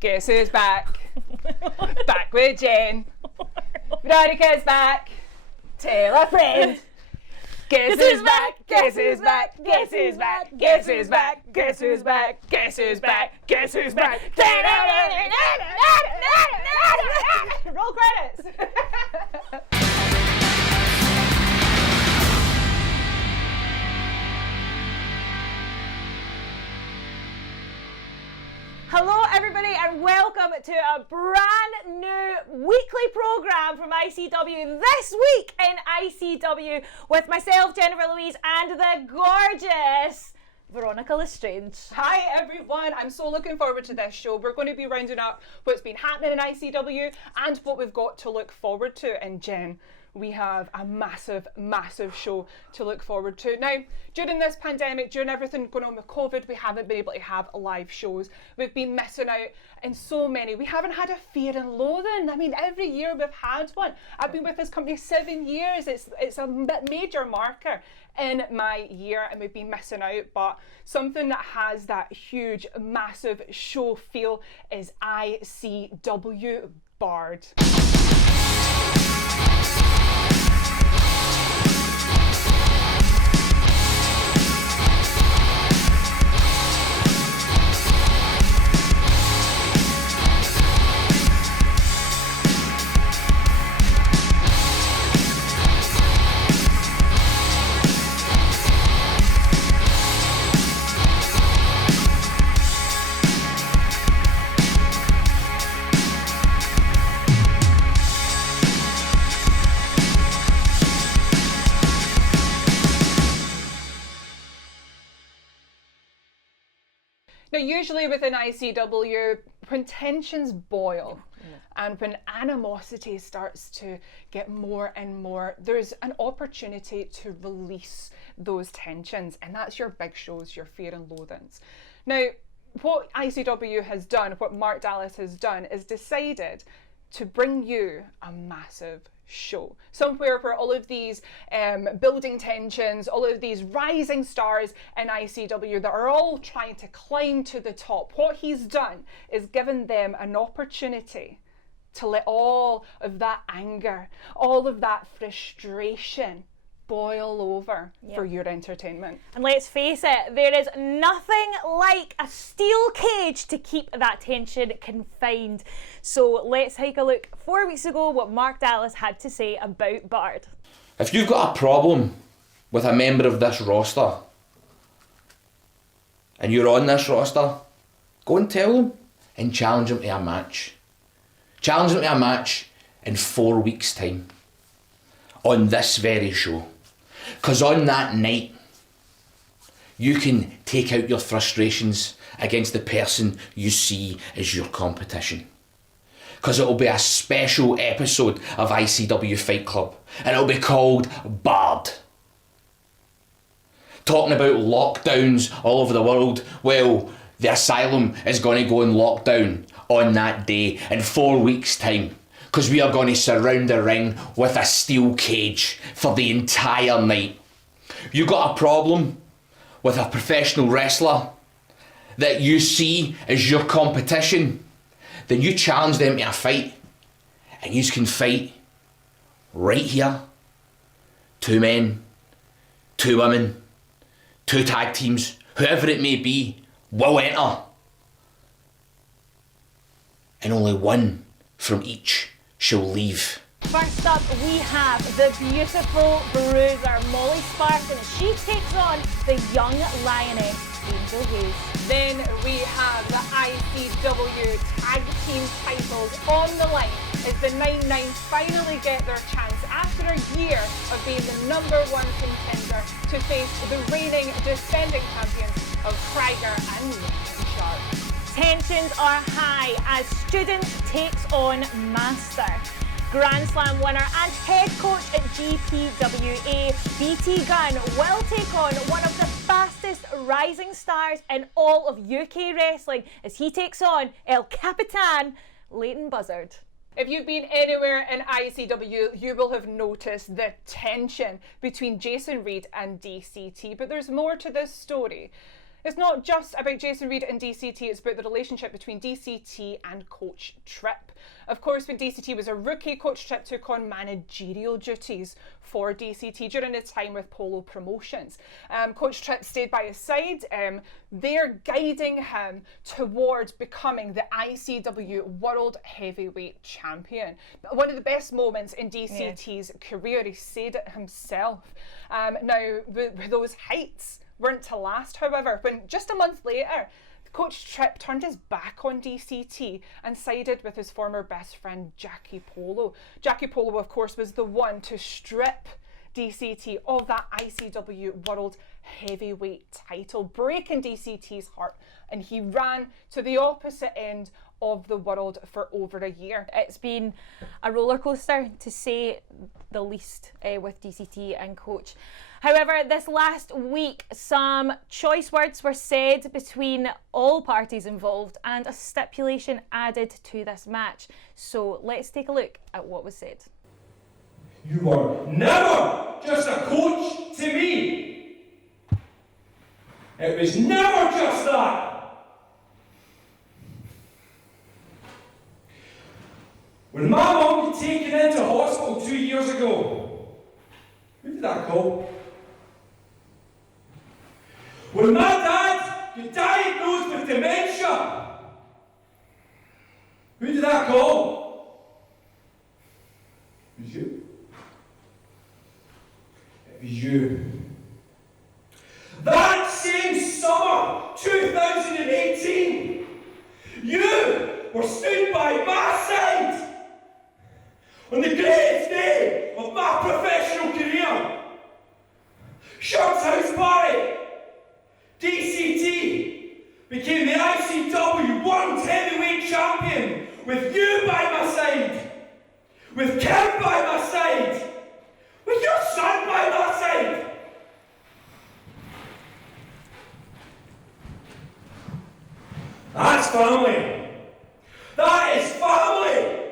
Guess who's back? Back with Jen. Veronica's back. Tell a friend. Guess who's back? Guess who's back? Guess who's back? Guess who's back? Guess who's back? Guess who's back? Guess who's back? Roll credits. Hello everybody and welcome to a brand new weekly programme from ICW this week in ICW with myself, Jennifer, Louise and the gorgeous Veronica Lestrange. Hi everyone, I'm so looking forward to this show. We're going to be rounding up what's been happening in ICW and what we've got to look forward to. And Jen, we have a massive show to look forward to. Now, during this pandemic, during everything going on with COVID, we haven't been able to have live shows. We've been missing out in so many. We haven't had a Fear and Loathing. I mean, every year we've had one. I've been with this company 7 years. It's a major marker in my year and we've been missing out, but something that has that huge, massive show feel is ICW Bard. Now, usually within ICW, when tensions boil and when animosity starts to get more and more, there's an opportunity to release those tensions, and that's your big shows, your Fear and Loathings. Now, what ICW has done, what Mark Dallas has done, is decided to bring you a massive show. Somewhere where all of these building tensions, all of these rising stars in ICW that are all trying to climb to the top. What he's done is given them an opportunity to let all of that anger, all of that frustration boil over for your entertainment. And let's face it, there is nothing like a steel cage to keep that tension confined. So let's take a look 4 weeks ago what Mark Dallas had to say about Bard. If you've got a problem with a member of this roster and you're on this roster, go and tell them and challenge them to a match. Challenge them to a match in 4 weeks' time on this very show. Because on that night, you can take out your frustrations against the person you see as your competition. Because it'll be a special episode of ICW Fight Club, and it'll be called Bard. Talking about lockdowns all over the world, well, the asylum is going to go in lockdown on that day in 4 weeks' time. Because we are going to surround the ring with a steel cage for the entire night. You got a problem with a professional wrestler that you see as your competition, then you challenge them to a fight, and you can fight right here. 2 men, 2 women, 2 tag teams, whoever it may be, will enter. And only one from each shall leave. First up, we have the beautiful bruiser, Molly Spartan, as she takes on the young lioness, Angel Hayes. Then we have the ICW Tag Team titles on the line as the 9-9 finally get their chance after a year of being the #1 contender to face the reigning defending champions of Krieger and Sharp. Tensions are high as Student takes on Master. Grand Slam winner and head coach at GPWA, BT Gunn, will take on one of the fastest rising stars in all of UK wrestling as he takes on El Capitan, Leighton Buzzard. If you've been anywhere in ICW, you will have noticed the tension between Jason Reed and DCT, but there's more to this story. It's not just about Jason Reed and DCT, it's about the relationship between DCT and Coach Tripp. Of course, when DCT was a rookie, Coach Tripp took on managerial duties for DCT during his time with Polo Promotions. Coach Tripp stayed by his side. They're guiding him towards becoming the ICW World Heavyweight Champion. One of the best moments in DCT's career, he said it himself. Now, those heights weren't to last, however, when just a month later, Coach Tripp turned his back on DCT and sided with his former best friend Jackie Polo. Jackie Polo, of course, was the one to strip DCT of that ICW World Heavyweight title, breaking DCT's heart, and he ran to the opposite end of the world for over a year. It's been a roller coaster, to say the least, with DCT and Coach. However, this last week, some choice words were said between all parties involved and a stipulation added to this match. So let's take a look at what was said. You were never just a coach to me. It was never just that. When my mum got taken into hospital 2 years ago, who did I call? When my dad got diagnosed with dementia, who did I call? It was you. It was you. That same summer, 2018, you were stood by my side on the greatest day of my professional career. Shirts House Party. DCT became the ICW World Heavyweight Champion with you by my side, with Kim by my side, with your son by my side. That's family. That is family.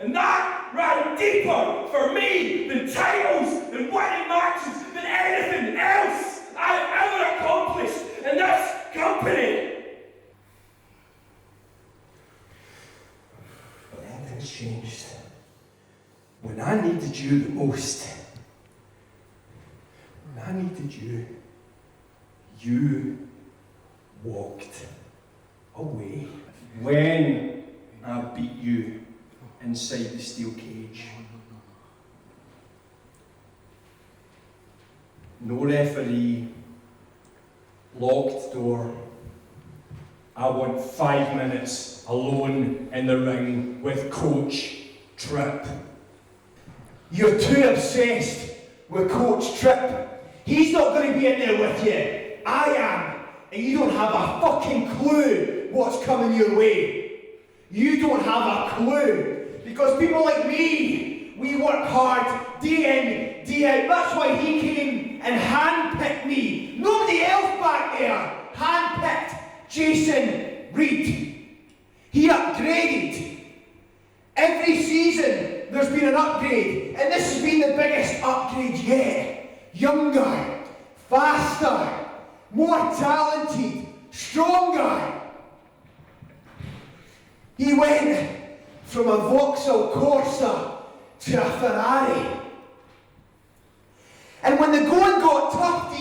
And that ran deeper for me than titles, than winning matches, than anything else I've ever accomplished in this company. But everything's changed. When I needed you the most, when I needed you, you walked away. When I beat you inside the steel cage. No referee, locked door. I want 5 minutes alone in the ring with Coach Tripp. You're too obsessed with Coach Tripp. He's not going to be in there with you. I am. And you don't have a fucking clue what's coming your way. You don't have a clue. Because people like me, we work hard day in, day out. That's why he came and handpicked me. Nobody else back there handpicked Jason Reed. He upgraded. Every season there's been an upgrade, and this has been the biggest upgrade yet. Younger, faster, more talented, stronger. He went from a Vauxhall Corsa to a Ferrari. And when the going got tough,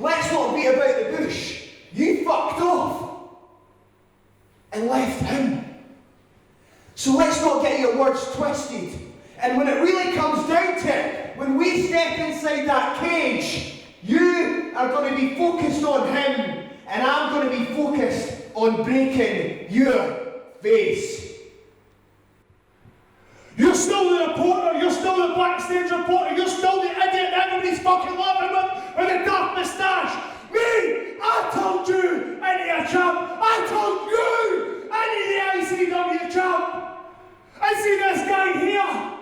let's not beat about the bush. You fucked off and left him. So let's not get your words twisted. And when it really comes down to it, when we step inside that cage, you are going to be focused on him, and I'm going to be focused on breaking your face. You're still the reporter, you're still the backstage reporter, you're still the idiot everybody's fucking laughing with the dark moustache. Me, I told you I need a champ. I told you I need the ICW champ. I see this guy here.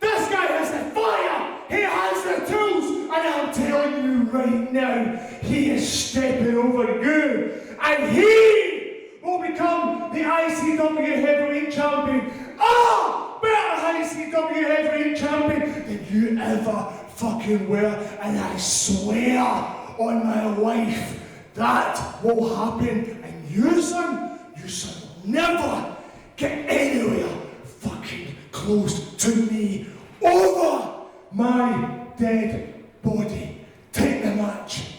This guy has the fire. He has the tools. And I'm telling you right now, he is stepping over you. And he will become the ICW Heavyweight Champion. Better ICW Heavyweight Champion than you ever fucking were. And I swear on my life, That will happen, and you son will never get anywhere fucking close to me over my dead body. Take the match.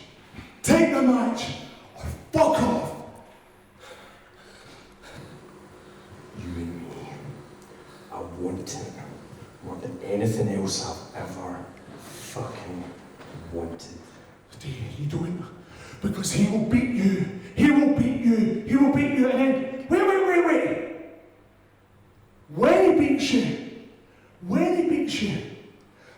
Take the match, or fuck off. You and me, I want it more than anything else I've ever fucking wanted. You don't, because he will beat you. He will beat you. He will beat you, and then wait. When he beats you,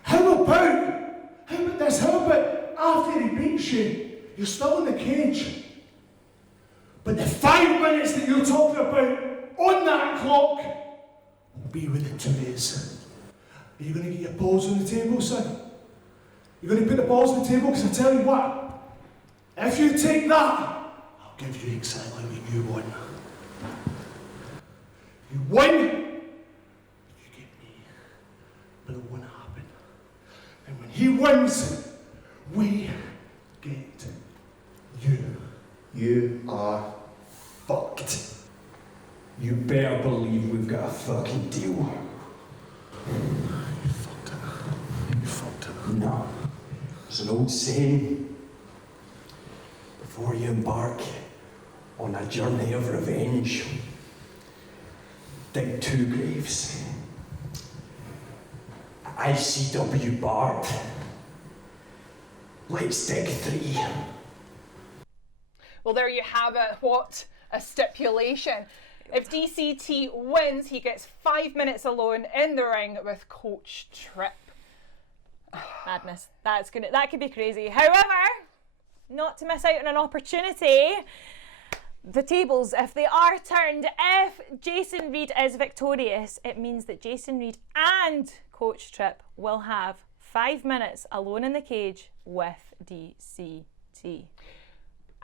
how about this? How about after he beats you, you're still in the cage, but the 5 minutes that you're talking about on that clock will be with the 2 days. Are you going to get your balls on the table, son? You're going to put the balls on the table? Because I tell you what, if you take that, I'll give you exactly what you want. You win, you get me, but it won't happen. And when he wins, we get you. You are fucked. You better believe we've got a fucking deal. You fucked it. No. There's an old saying. Before you embark on a journey of revenge, dig 2 graves. ICW Bart. Let's dig 3. Well, there you have it. What a stipulation. If DCT wins, he gets 5 minutes alone in the ring with Coach Tripp. Madness. That could be crazy. However, not to miss out on an opportunity, the tables, if they are turned, if Jason Reed is victorious, it means that Jason Reed and Coach Tripp will have 5 minutes alone in the cage with DCT.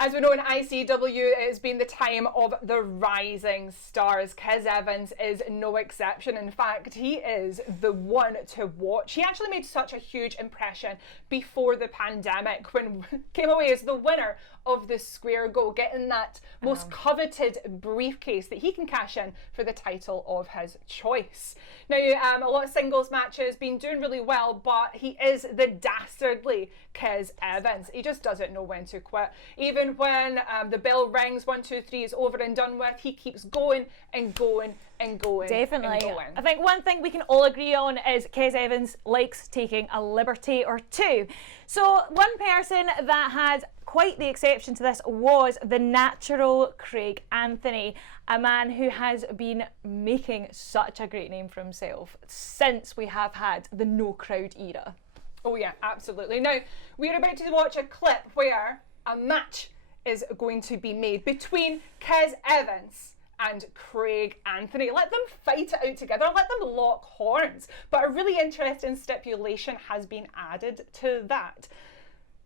As we know in ICW, it has been the time of the rising stars. Kez Evans is no exception. In fact, he is the one to watch. He actually made such a huge impression before the pandemic when came away as the winner of the Square Go, getting that most coveted briefcase that he can cash in for the title of his choice. Now, a lot of singles matches, been doing really well, but he is the dastardly Kez Evans. He just doesn't know when to quit. Even when the bell rings, 1, 2, 3 is over and done with, he keeps going and going and going. Definitely. And going. I think one thing we can all agree on is Kez Evans likes taking a liberty or two. So one person that had quite the exception to this was the natural Craig Anthony, a man who has been making such a great name for himself since we have had the no crowd era. Oh yeah, absolutely. Now, we're about to watch a clip where a match is going to be made between Kez Evans and Craig Anthony. Let them fight it out together, let them lock horns. But a really interesting stipulation has been added to that.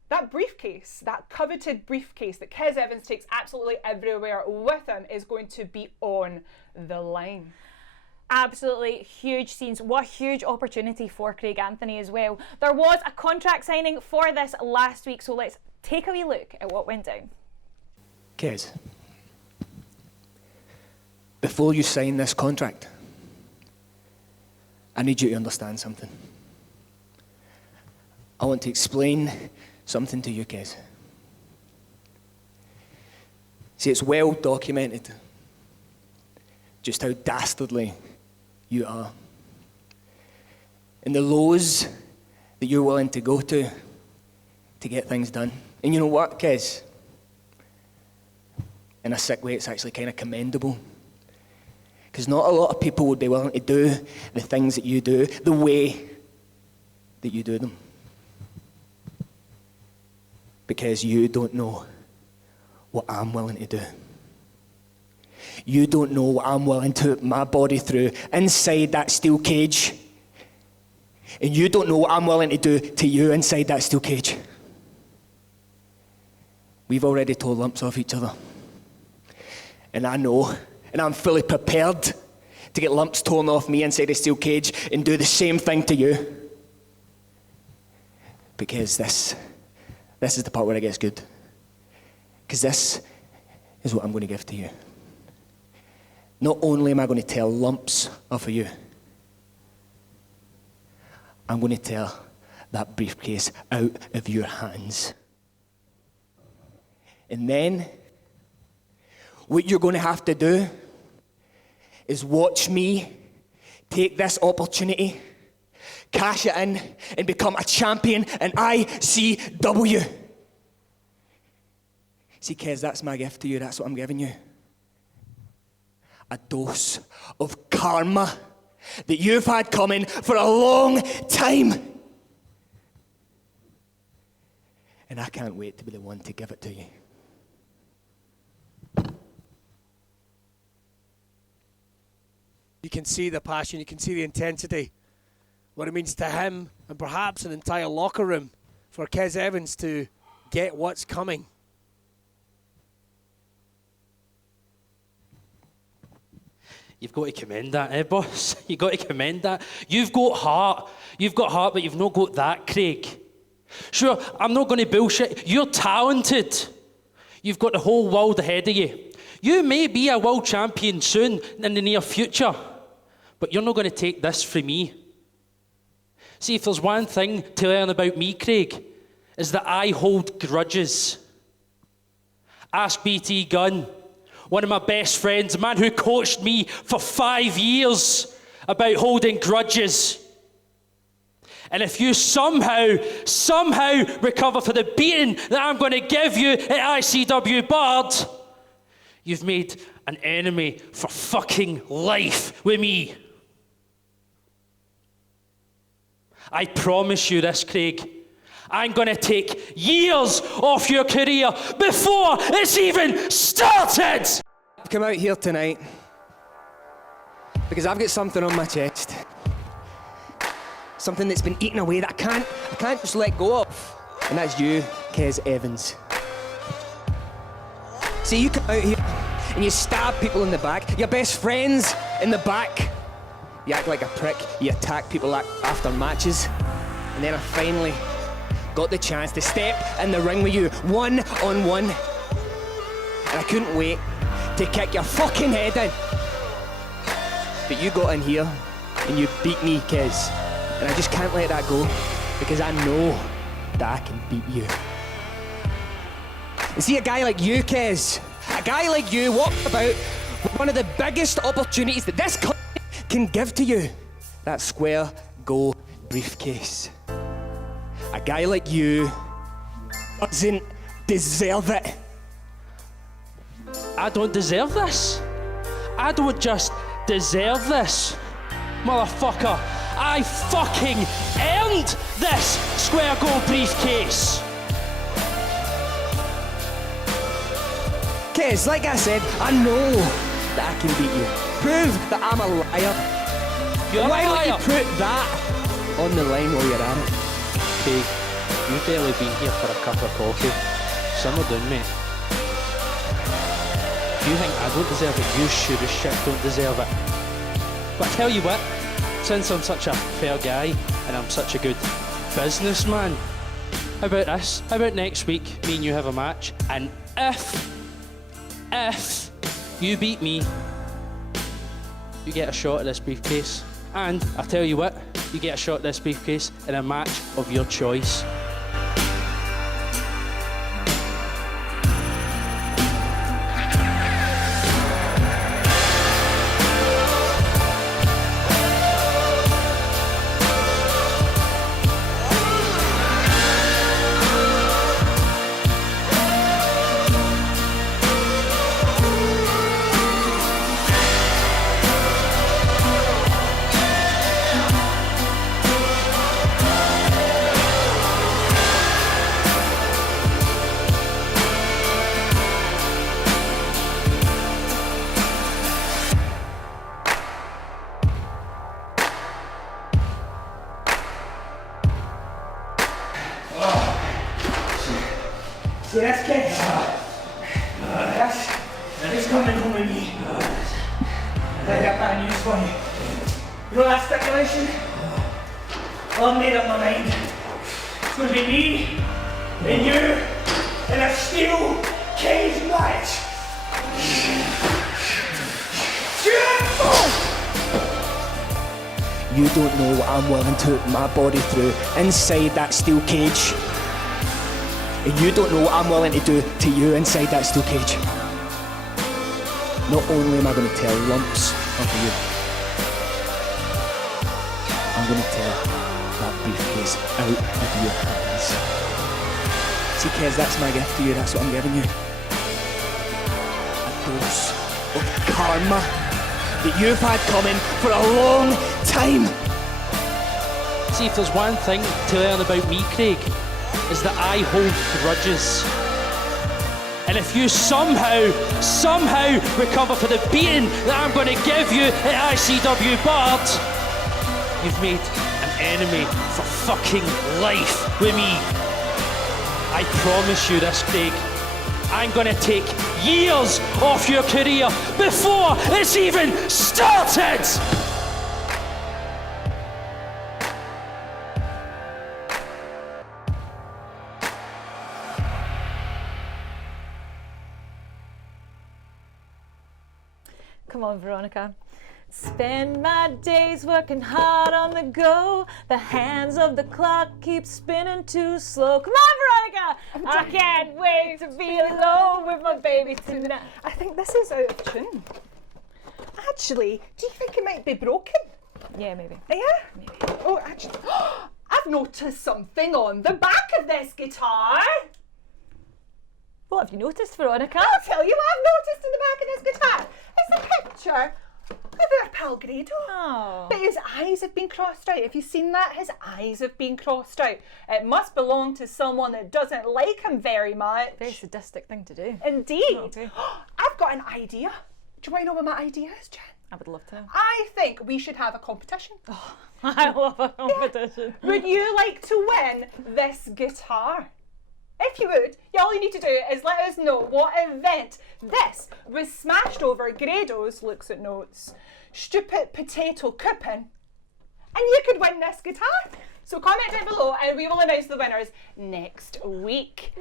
That briefcase, that coveted briefcase that Kez Evans takes absolutely everywhere with him is going to be on the line. Absolutely huge scenes. What a huge opportunity for Craig Anthony as well. There was a contract signing for this last week, so let's take a wee look at what went down. Kez, before you sign this contract, I need you to understand something. I want to explain something to you, Kez. See, it's well documented just how dastardly you are. And the lows that you're willing to go to get things done. And you know what, Kez? In a sick way, it's actually kind of commendable. Because not a lot of people would be willing to do the things that you do the way that you do them. Because you don't know what I'm willing to do. You don't know what I'm willing to put my body through inside that steel cage. And you don't know what I'm willing to do to you inside that steel cage. We've already told lumps off each other. And I know, and I'm fully prepared to get lumps torn off me inside a steel cage and do the same thing to you. Because this is the part where it gets good. Because this is what I'm going to give to you. Not only am I going to tear lumps off of you, I'm going to tear that briefcase out of your hands. And then, what you're going to have to do is watch me take this opportunity, cash it in, and become a champion in ICW. See, Kez, that's my gift to you. That's what I'm giving you. A dose of karma that you've had coming for a long time. And I can't wait to be the one to give it to you. You can see the passion, you can see the intensity, what it means to him and perhaps an entire locker room for Kez Evans to get what's coming. You've got to commend that, boss? You've got to commend that. You've got heart, but you've not got that, Craig. Sure, I'm not going to bullshit. You're talented. You've got the whole world ahead of you. You may be a world champion soon in the near future, but you're not going to take this from me. See, if there's one thing to learn about me, Craig, is that I hold grudges. Ask BT Gunn, one of my best friends, a man who coached me for 5 years, about holding grudges. And if you somehow recover for the beating that I'm going to give you at ICW Bard, you've made an enemy for fucking life with me. I promise you this, Craig. I'm going to take years off your career before it's even started. I've come out here tonight because I've got something on my chest. Something that's been eaten away that I can't just let go of. And that's you, Kez Evans. See, you come out here and you stab people in the back, your best friends in the back. You act like a prick, you attack people after matches. And then I finally got the chance to step in the ring with you, one-on-one. And I couldn't wait to kick your fucking head in. But you got in here and you beat me, Kez. And I just can't let that go because I know that I can beat you. And see, a guy like you, Kez, a guy like you walked about with one of the biggest opportunities that this country can give to you. That square go briefcase. A guy like you doesn't deserve it. I don't deserve this. I don't just deserve this, motherfucker. I fucking earned this square gold briefcase. Kez, like I said, I know that I can beat you. Prove that I'm a liar. You're Why a don't you liar. put that on the line while you're at it? Craig, you've barely been here for a cup of coffee. Simmer down, mate. If you think I don't deserve it, you sure as shit don't deserve it. But I tell you what, since I'm such a fair guy and I'm such a good businessman, how about this? How about next week, me and you have a match, and if you beat me, you get a shot at this briefcase. And I tell you what, you get a shot at this briefcase in a match of your choice. See this, kid? This coming home with me. I got bad news for you. You know that stipulation? Well, I've made up my mind. It's going to be me and you in a steel cage match. You don't know what I'm willing to put my body through inside that steel cage. And you don't know what I'm willing to do to you inside that steel cage. Not only am I going to tear lumps off of you, I'm going to tear that briefcase out of your hands. See, Kez, that's my gift to you. That's what I'm giving you. A dose of karma that you've had coming for a long time. See, if there's one thing to learn about me, Craig, is that I hold grudges. And if you somehow recover for the beating that I'm going to give you at ICW Bard, you've made an enemy for fucking life with me. I promise you this, Craig. I'm going to take years off your career before it's even started! Come on, Veronica. Spend my days working hard on the go. The hands of the clock keep spinning too slow. Come on, Veronica! I can't wait to be alone with my baby tonight. I think this is out of tune. Actually, do you think it might be broken? Yeah, maybe. Yeah? Maybe. Oh, actually, I've noticed something on the back of this guitar. What have you noticed, Veronica? I'll tell you what I've noticed in the back of this guitar. It's a picture of our pal Grado. Oh. But his eyes have been crossed out. Have you seen that? His eyes have been crossed out. It must belong to someone that doesn't like him very much. Very sadistic thing to do. Indeed. Okay. I've got an idea. Do you want to know what my idea is, Jen? I would love to. I think we should have a competition. I love a competition. Would you like to win this guitar? If you would, all you need to do is let us know what event this was smashed over Grado's, looks at notes, stupid potato coupon, and you could win this guitar. So comment down below and we will announce the winners next week.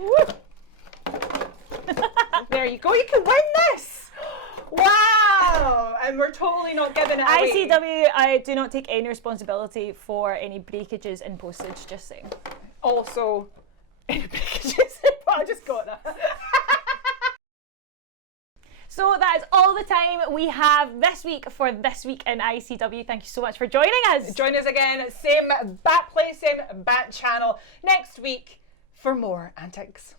There you go, you can win this. Wow! And we're totally not giving it away. ICW, I do not take any responsibility for any breakages in postage, just saying. Also, any breakages. I just got that. So that is all the time we have this week for This Week in ICW. Thank you so much for joining us. Join us again, same bat place, same bat channel next week for more antics.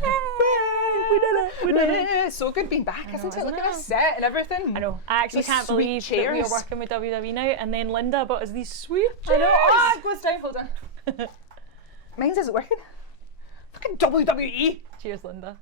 We did it. So good being back, isn't it? isn't Look at it? this set and everything. I know. I actually These can't sweet believe that we are chairs. working with WWE now, and then Linda bought us these sweet I chairs. know. Oh, it goes down. Hold on. Mine's isn't working. Fucking WWE. Cheers, Linda.